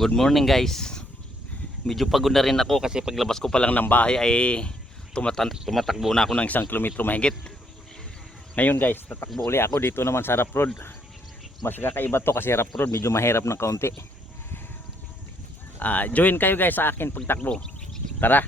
Good morning guys. Medyo pagod na rin ako kasi paglabas ko pa lang ng bahay ay tumatakbo na ako ng 1 kilometro mahigit. Ngayon guys, tatakbo ulit ako dito naman sa rough road. Mas kakaiba to kasi rough road medyo mahirap ng kaunti. Join kayo guys sa akin pagtakbo. Tara.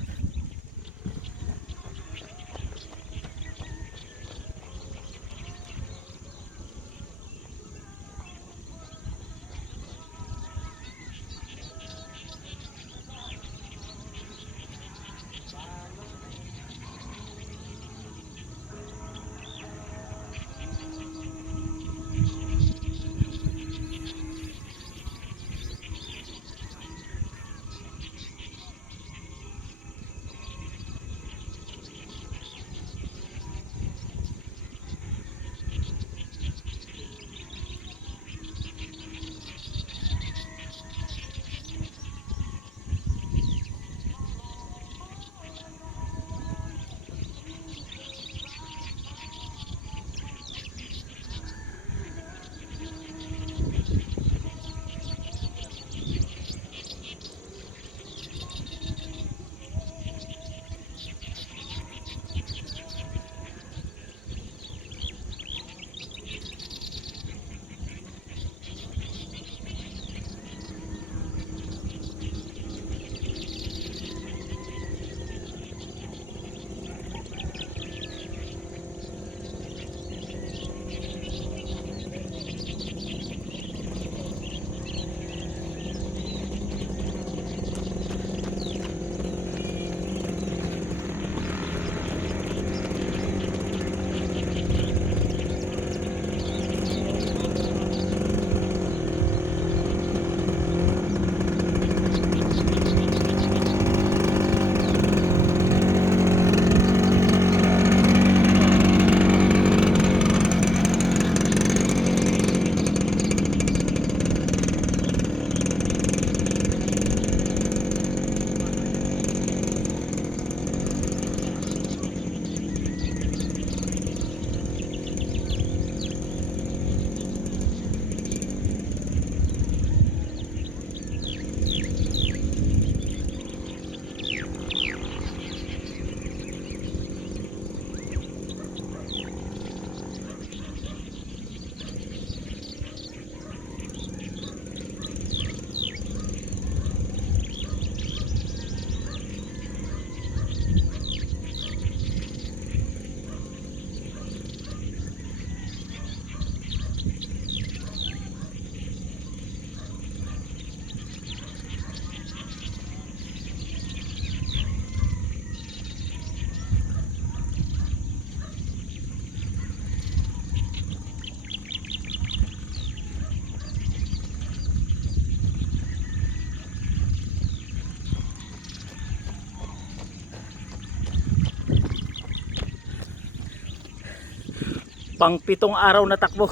Pang 7 araw na takbo.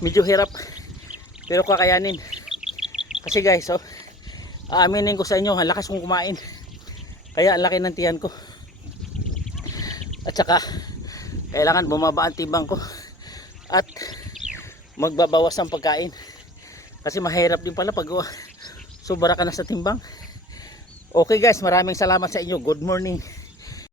Medyo hirap pero kakayanin. Kasi guys, aaminin ko sa inyo, ang lakas kong kumain. Kaya ang laki ng tiyan ko. At saka kailangan bumaba ang timbang ko at magbabawas ang pagkain. Kasi mahirap din pala pag sobra ka na sa timbang. Okay guys, maraming salamat sa inyo. Good morning.